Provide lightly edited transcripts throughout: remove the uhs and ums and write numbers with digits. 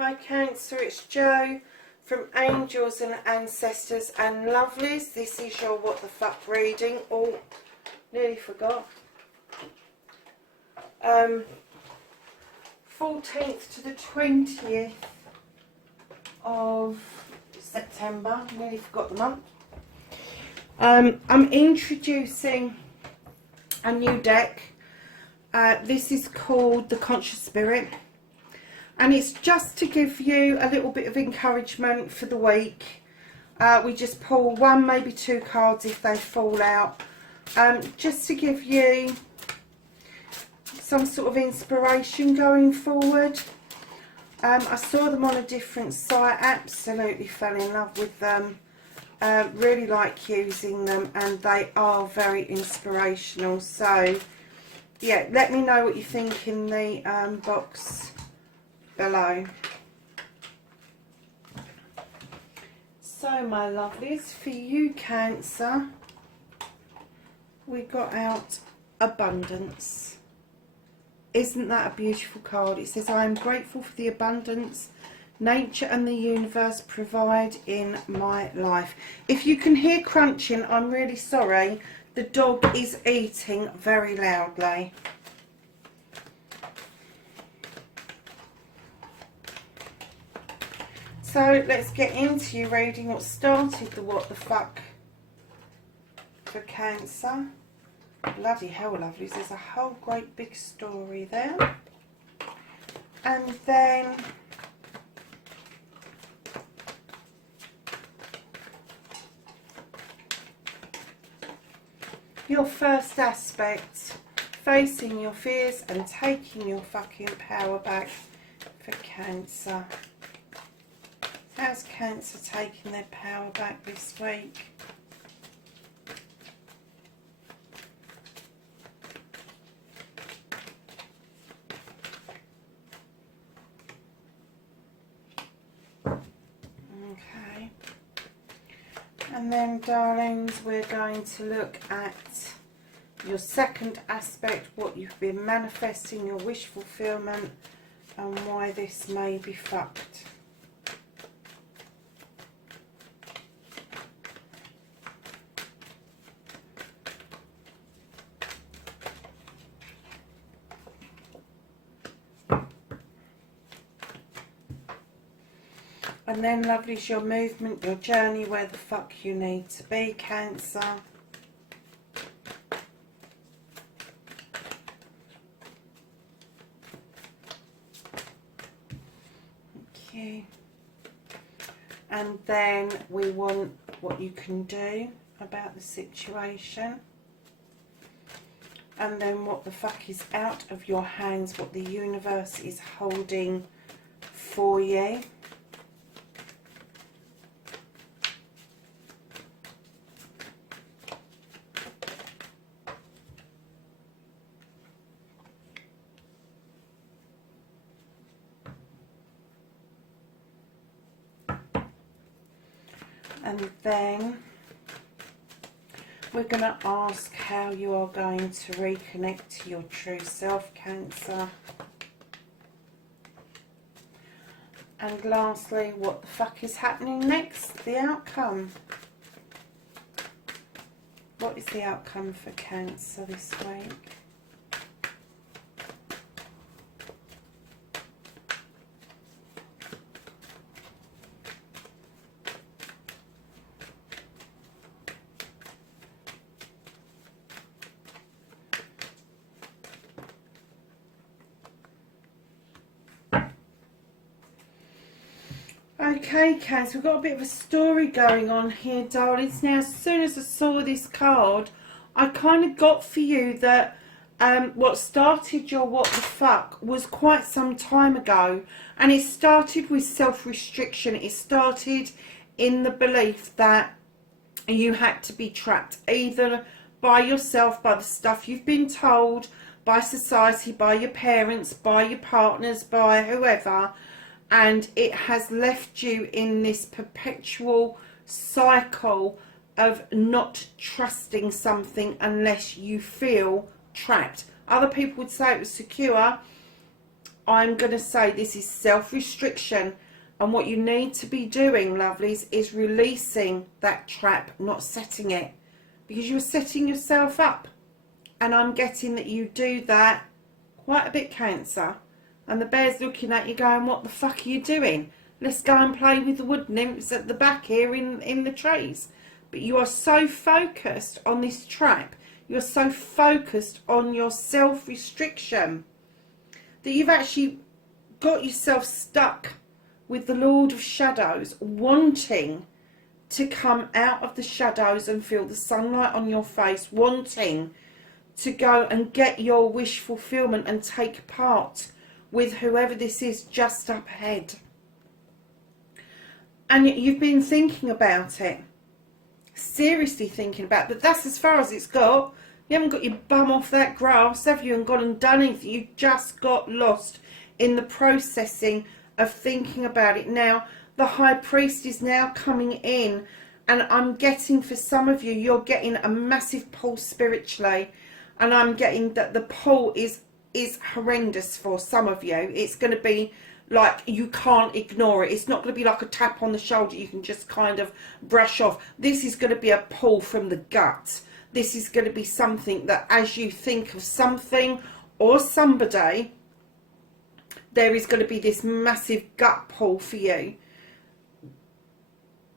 Hi Cancer, it's Jo from Angels and Ancestors and Lovelies. This is your What the Fuck reading. Oh, nearly forgot. 14th to the 20th of September. Nearly forgot the month. I'm introducing a new deck. This is called the Conscious Spirit. And it's just to give you a little bit of encouragement for the week. We just pull one, maybe two cards if they fall out. Just to give you some sort of inspiration going forward. I saw them on a different site, absolutely fell in love with them. Really like using them, and they are very inspirational. So, yeah, let me know what you think in the box below. So my lovelies, for you Cancer, we got out abundance. Isn't that a beautiful card? It says, I am grateful for the abundance nature and the universe provide in my life. If you can hear crunching, I'm really sorry. The dog is eating very loudly. So let's get into your reading. What started the what the fuck for Cancer? Bloody hell, lovelies. There's a whole great big story there. And then your first aspect, facing your fears and taking your fucking power back for Cancer. How's Cancer taking their power back this week? Okay. And then, darlings, we're going to look at your second aspect, what you've been manifesting, your wish fulfillment, and why this may be fucked. And then, lovelies, your movement, your journey, where the fuck you need to be, Cancer. Okay. And then we want what you can do about the situation. And then what the fuck is out of your hands, what the universe is holding for you. And then we're going to ask how you are going to reconnect to your true self, Cancer. And lastly, what the fuck is happening next? The outcome. What is the outcome for Cancer this week? Okay, Cancer, we've got a bit of a story going on here, darlings. Now, as soon as I saw this card, I kind of got for you that what started your what the fuck was quite some time ago. And it started with self-restriction. It started in the belief that you had to be trapped either by yourself, by the stuff you've been told, by society, by your parents, by your partners, by whoever. And it has left you in this perpetual cycle of not trusting something unless you feel trapped. Other people would say it was secure. I'm going to say this is self-restriction. And what you need to be doing, lovelies, is releasing that trap, not setting it. Because you're setting yourself up. And I'm getting that you do that quite a bit, Cancer. And the bear's looking at you going, what the fuck are you doing? Let's go and play with the wood nymphs at the back here in the trees. But you are so focused on this trap. You're so focused on your self-restriction that you've actually got yourself stuck with the Lord of Shadows, wanting to come out of the shadows and feel the sunlight on your face, wanting to go and get your wish fulfillment and take part with whoever this is just up ahead. And you've been thinking about it, seriously thinking about it, but that's as far as it's got. You haven't got your bum off that grass, have you, and gone and done anything. You just got lost in the processing of thinking about it. Now, the High Priest is now coming in, and I'm getting, for some of you, you're getting a massive pull spiritually, and I'm getting that the pull is horrendous for some of you. It's going to be like you can't ignore it. It's not going to be like a tap on the shoulder you can just kind of brush off. This is going to be a pull from the gut. This is going to be something that as you think of something or somebody, there is going to be this massive gut pull for you.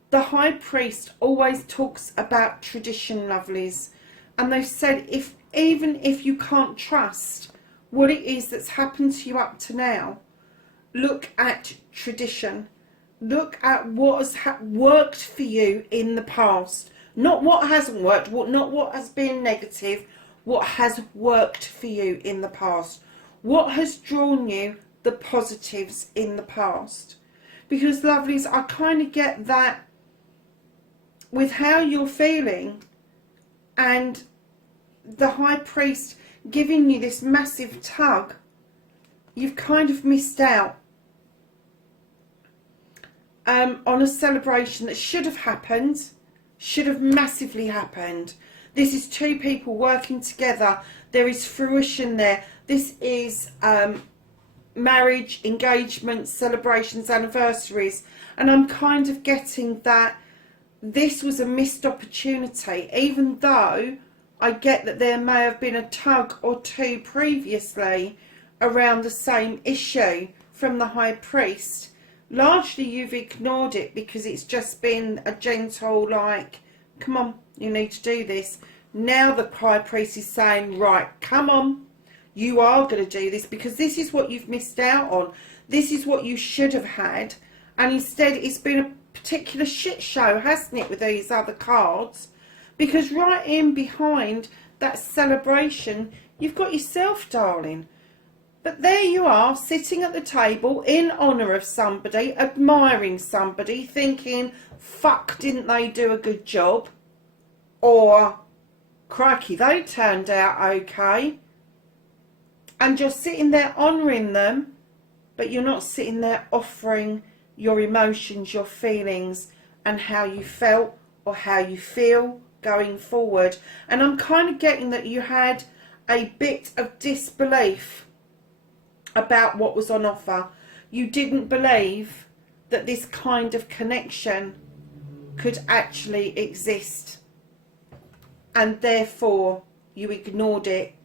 The High Priest always talks about tradition, lovelies. And they've said, even if you can't trust what it is that's happened to you up to now, look at tradition. Look at what has worked for you in the past. Not what hasn't worked, not what has been negative, what has worked for you in the past. What has drawn you the positives in the past. Because, lovelies, I kind of get that with how you're feeling and the High Priest giving you this massive tug, you've kind of missed out on a celebration that should have happened, should have massively happened. This is two people working together. There is fruition there. This is marriage, engagements, celebrations, anniversaries. And I'm kind of getting that this was a missed opportunity, even though I get that there may have been a tug or two previously around the same issue from the High Priest. Largely you've ignored it because it's just been a gentle, like, come on, you need to do this. Now the High Priest is saying, right, come on, you are going to do this, because this is what you've missed out on. This is what you should have had. And instead it's been a particular shit show, hasn't it, with these other cards? Because right in behind that celebration, you've got yourself, darling. But there you are, sitting at the table in honour of somebody, admiring somebody, thinking, fuck, didn't they do a good job? Or, crikey, they turned out okay. And you're sitting there honouring them, but you're not sitting there offering your emotions, your feelings, and how you felt or how you feel going forward. And I'm kind of getting that you had a bit of disbelief about what was on offer. You didn't believe that this kind of connection could actually exist, and therefore you ignored it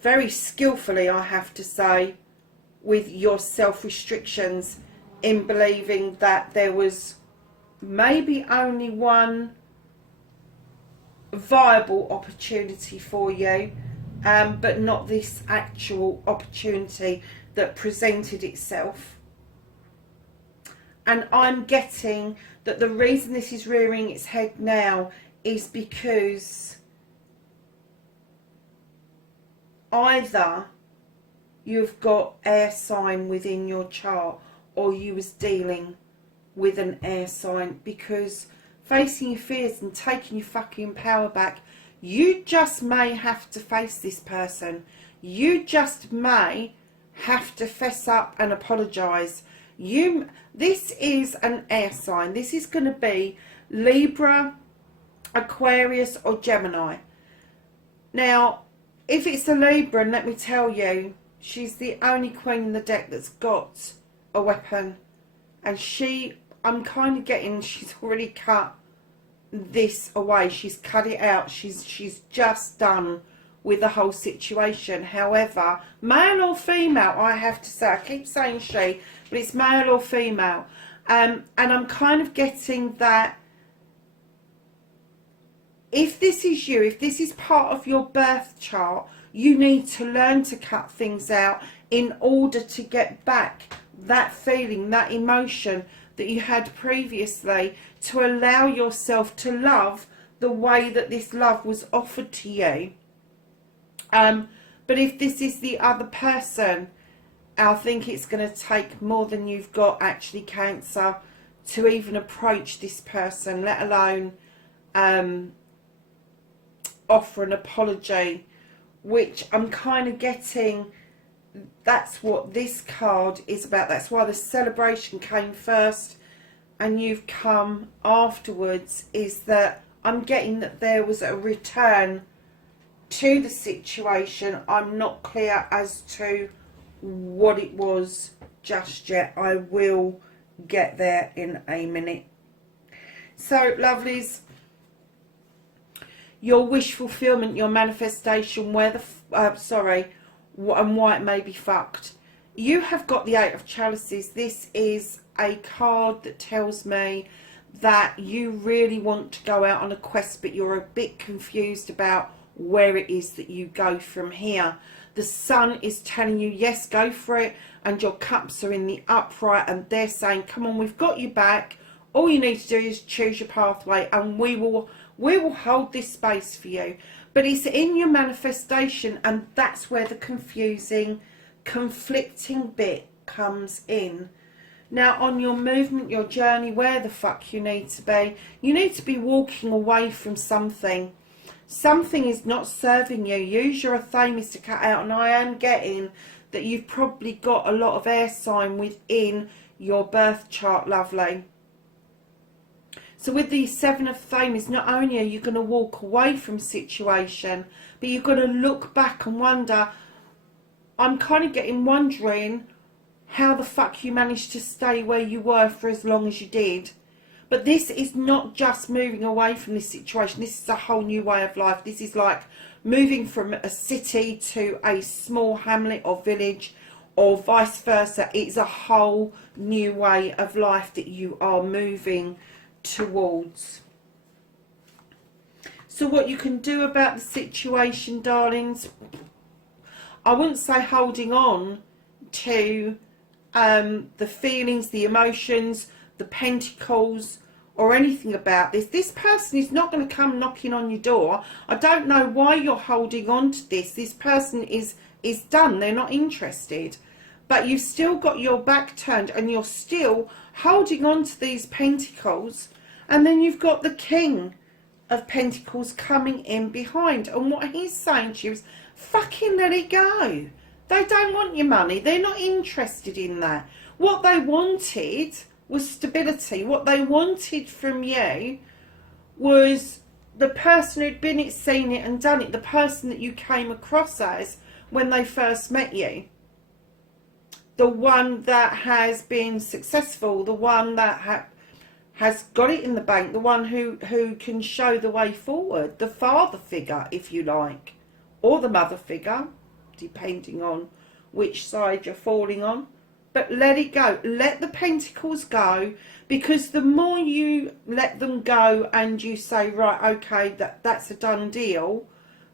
very skillfully, I have to say, with your self-restrictions, in believing that there was maybe only one viable opportunity for you, but not this actual opportunity that presented itself. And I'm getting that the reason this is rearing its head now is because either you've got air sign within your chart, or you was dealing with an air sign, because facing your fears and taking your fucking power back, you just may have to face this person. You just may have to fess up and apologise. This is an air sign. This is going to be Libra, Aquarius or Gemini. Now, if it's a Libra, let me tell you, She's the only queen in the deck that's got a weapon. And I'm kind of getting, she's already cut this away. She's cut it out. She's just done with the whole situation. However, male or female, I have to say, I keep saying she, but it's male or female. And I'm kind of getting that if this is you, if this is part of your birth chart, you need to learn to cut things out in order to get back that feeling, that emotion that you had previously, to allow yourself to love the way that this love was offered to you. But if this is the other person, I think it's going to take more than you've got, actually, Cancer, to even approach this person, let alone offer an apology, which I'm kind of getting, that's what this card is about. That's why the celebration came first and you've come afterwards, is that I'm getting that there was a return to the situation. I'm not clear as to what it was just yet. I will get there in a minute. So, lovelies, your wish fulfillment, your manifestation, where the and why it may be fucked. You have got the Eight of Chalices. This is a card that tells me that you really want to go out on a quest, but you're a bit confused about where it is that you go from here. The Sun is telling you, yes, go for it, and your cups are in the upright, and they're saying, come on, we've got you back. All you need to do is choose your pathway, and we will hold this space for you. But it's in your manifestation, and that's where the confusing, conflicting bit comes in. Now, on your movement, your journey, where the fuck you need to be. You need to be walking away from something. Something is not serving you. Use your Athames to cut out, and I am getting that you've probably got a lot of air sign within your birth chart, lovely. So with the Seven of Athames, not only are you going to walk away from situation, but you're going to look back and wonder, I'm kind of wondering how the fuck you managed to stay where you were for as long as you did. But this is not just moving away from this situation. This is a whole new way of life. This is like moving from a city to a small hamlet or village, or vice versa. It's a whole new way of life that you are moving towards. So what you can do about the situation, darlings, I wouldn't say holding on to the feelings, the emotions, the pentacles, or anything about this. This person is not going to come knocking on your door. I don't know why you're holding on to this. This person is done. They're not interested. But you've still got your back turned, and you're still holding on to these pentacles. And then you've got the King of Pentacles coming in behind. And what he's saying to you is, fucking let it go. They don't want your money. They're not interested in that. What they wanted was stability. What they wanted from you was the person who'd been it, seen it and done it. The person that you came across as when they first met you. The one that has been successful. The one that has got it in the bank. The one who can show the way forward. The father figure, if you like. Or the mother figure, depending on which side you're falling on. But let it go. Let the pentacles go, because the more you let them go and you say, right, okay, that's a done deal,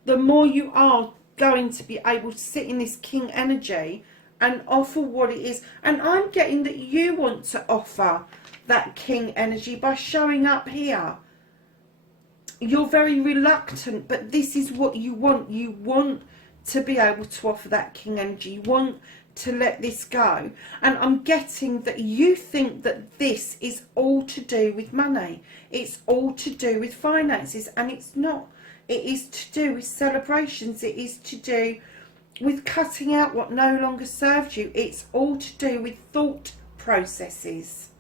the more you are going to be able to sit in this King energy and offer what it is. And I'm getting that you want to offer that King energy by showing up here. You're very reluctant, but this is what you want. You want to be able to offer that King energy. You want to let this go. And I'm getting that you think that this is all to do with money. It's all to do with finances, and it's not. It is to do with celebrations. It is to do with cutting out what no longer serves you. It's all to do with thought processes.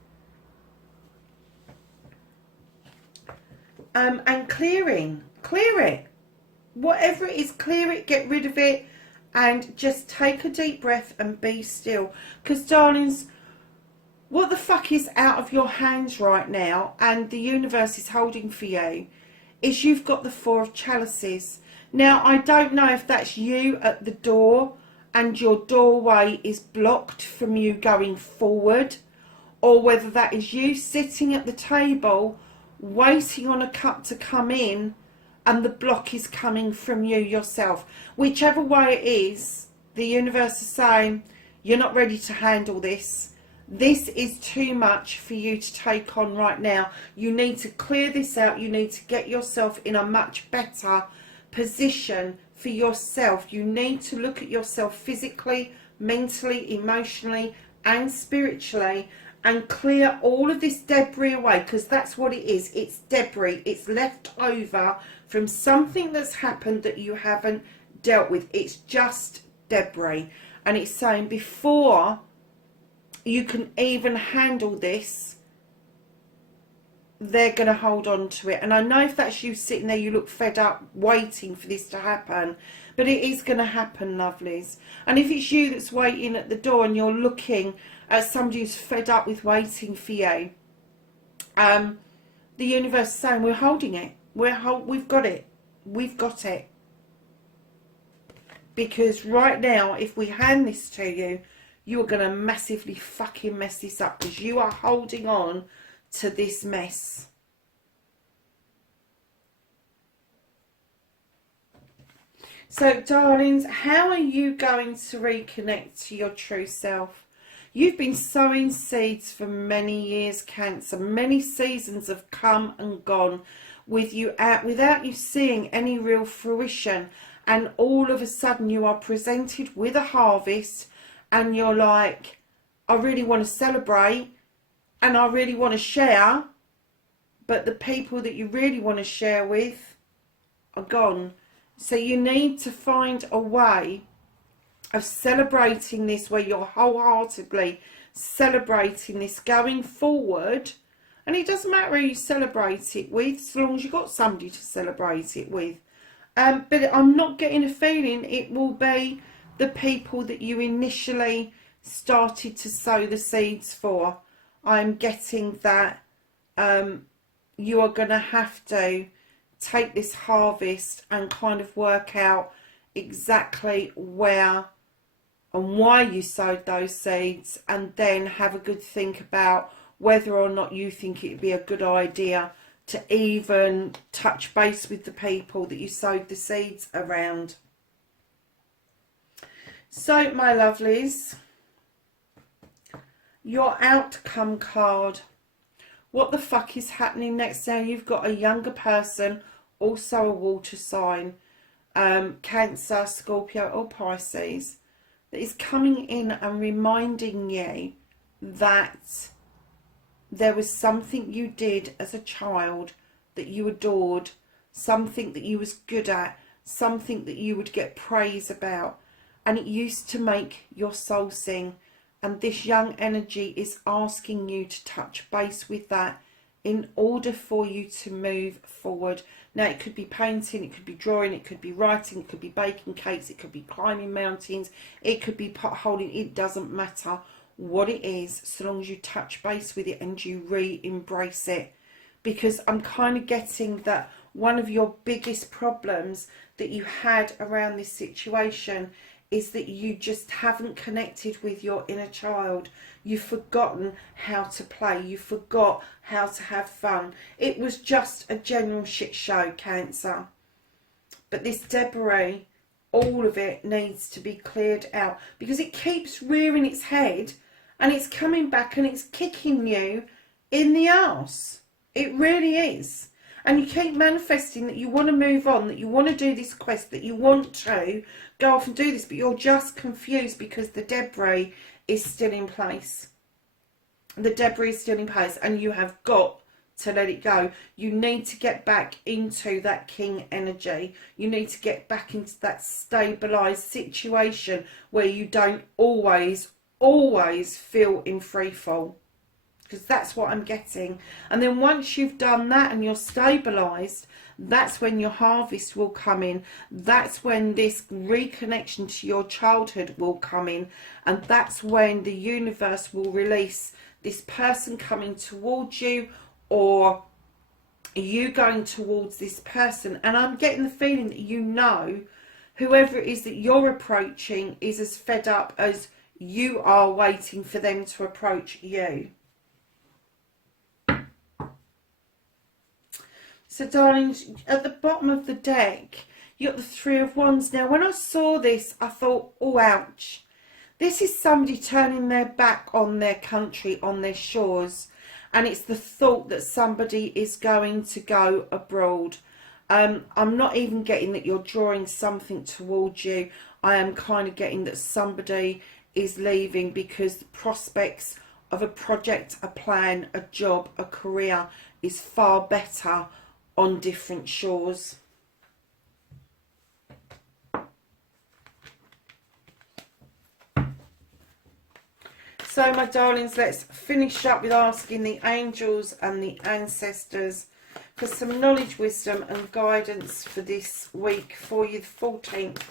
And clear it. Whatever it is, clear it, get rid of it, and just take a deep breath and be still. Because, darlings, what the fuck is out of your hands right now and the universe is holding for you is you've got the Four of Chalices. Now, I don't know if that's you at the door and your doorway is blocked from you going forward, or whether that is you sitting at the table waiting on a cup to come in and the block is coming from you yourself. Whichever way it is, the universe is saying, you're not ready to handle this. This is too much for you to take on right now. You need to clear this out. You need to get yourself in a much better position for yourself. You need to look at yourself physically, mentally, emotionally and spiritually and clear all of this debris away, because that's what it is. It's debris. It's left over from something that's happened that you haven't dealt with. It's just debris. And it's saying before you can even handle this, they're going to hold on to it. And I know if that's you sitting there, you look fed up waiting for this to happen, but it is going to happen, lovelies. And if it's you that's waiting at the door and you're looking at somebody who's fed up with waiting for you, the universe is saying we're holding it. We've got it. We've got it. Because right now, if we hand this to you, you're going to massively fucking mess this up, because you are holding on to this mess. So, darlings, how are you going to reconnect to your true self? You've been sowing seeds for many years, Cancer. Many seasons have come and gone with you out without you seeing any real fruition. And all of a sudden you are presented with a harvest and you're like, I really want to celebrate and I really want to share, but the people that you really want to share with are gone. So you need to find a way of celebrating this where you're wholeheartedly celebrating this going forward. And it doesn't matter who you celebrate it with, so long as you've got somebody to celebrate it with. But I'm not getting a feeling it will be the people that you initially started to sow the seeds for. I'm getting that you are going to have to take this harvest and kind of work out exactly where and why you sowed those seeds, and then have a good think about whether or not you think it would be a good idea to even touch base with the people that you sowed the seeds around. So, my lovelies, your outcome card. What the fuck is happening next? Now you've got a younger person, also a water sign, Cancer, Scorpio or Pisces, that is coming in and reminding you that there was something you did as a child that you adored, something that you was good at, something that you would get praise about, and it used to make your soul sing. And this young energy is asking you to touch base with that in order for you to move forward. Now, it could be painting, it could be drawing, it could be writing, it could be baking cakes, it could be climbing mountains, it could be potholing. It doesn't matter what it is, so long as you touch base with it and you re-embrace it. Because I'm kind of getting that one of your biggest problems that you had around this situation is that you just haven't connected with your inner child. You've forgotten how to play. You forgot how to have fun. It was just a general shit show, Cancer. But this debris, all of it needs to be cleared out, because it keeps rearing its head and it's coming back and it's kicking you in the arse. It really is. And you keep manifesting that you want to move on, that you want to do this quest, that you want to go off and do this, but you're just confused because the debris is still in place. The debris is still in place and you have got to let it go. You need to get back into that king energy. You need to get back into that stabilised situation where you don't always feel in free fall. Because that's what I'm getting. And then once you've done that and you're stabilised, That's when your harvest will come in. That's when this reconnection to your childhood will come in. And that's when the universe will release this person coming towards you, or you going towards this person. And I'm getting the feeling that you know whoever it is that you're approaching is as fed up as you are waiting for them to approach you. So darlings, at the bottom of the deck, you got the Three of Wands. Now when I saw this, I thought, oh ouch. This is somebody turning their back on their country, on their shores. And it's the thought that somebody is going to go abroad. I'm not even getting that you're drawing something towards you. I am kind of getting that somebody is leaving because the prospects of a project, a plan, a job, a career is far better on different shores. So my darlings, let's finish up with asking the angels and the ancestors for some knowledge, wisdom and guidance for this week for you, the 14th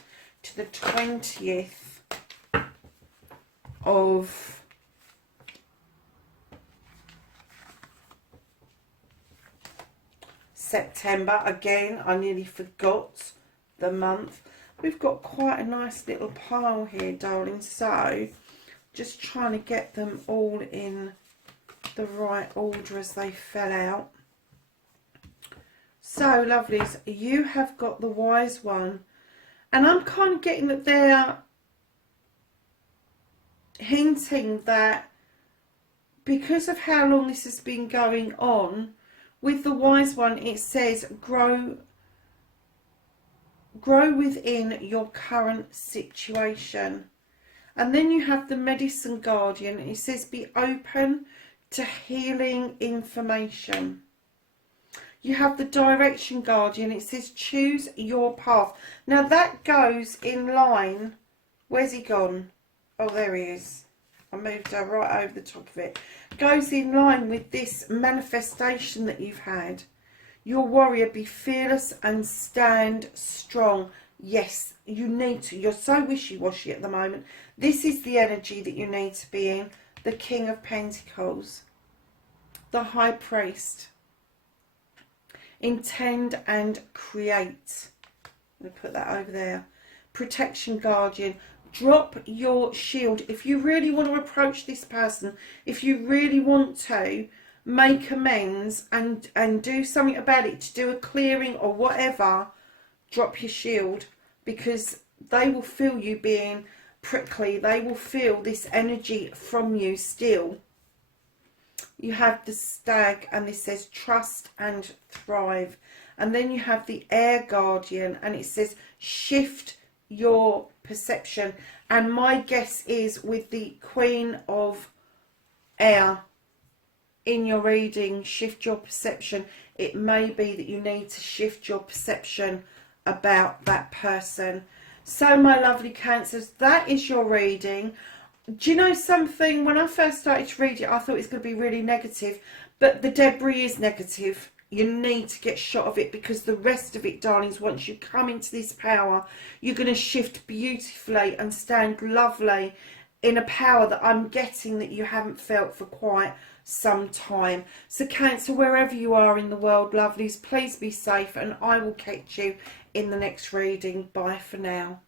to the 20th of September. Again, I nearly forgot the month. We've got quite a nice little pile here, darling, so just trying to get them all in the right order as they fell out. So lovelies, you have got the Wise One, and I'm kind of getting that they're hinting that because of how long this has been going on, with the Wise One it says grow within your current situation. And then you have the Medicine Guardian, and it says be open to healing information. You have the Direction Guardian, it says choose your path. Now that goes in line, where's he gone? Oh, there he is. I moved her right over the top of it. Goes in line with this manifestation that you've had. Your warrior, be fearless and stand strong. Yes, you need to. You're so wishy-washy at the moment. This is the energy that you need to be in. The King of Pentacles. The High Priest. Intend and create. I'm going to put that over there. Protection Guardian. Drop your shield. If you really want to approach this person, if you really want to make amends and do something about it, to do a clearing or whatever, drop your shield, because they will feel you being prickly. They will feel this energy from you still. You have the Stag, and this says trust and thrive. And then you have the Air Guardian, and it says shift your perception. And my guess is with the Queen of Air in your reading, shift your perception, it may be that you need to shift your perception about that person. So my lovely Cancers, that is your reading. Do you know something? When I first started to read it, I thought it was going to be really negative, but the debris is negative. You need to get shot of it, because the rest of it, darlings, once you come into this power, you're going to shift beautifully and stand lovely in a power that I'm getting that you haven't felt for quite some time. So Cancer, wherever you are in the world, lovelies, please be safe, and I will catch you in the next reading. Bye for now.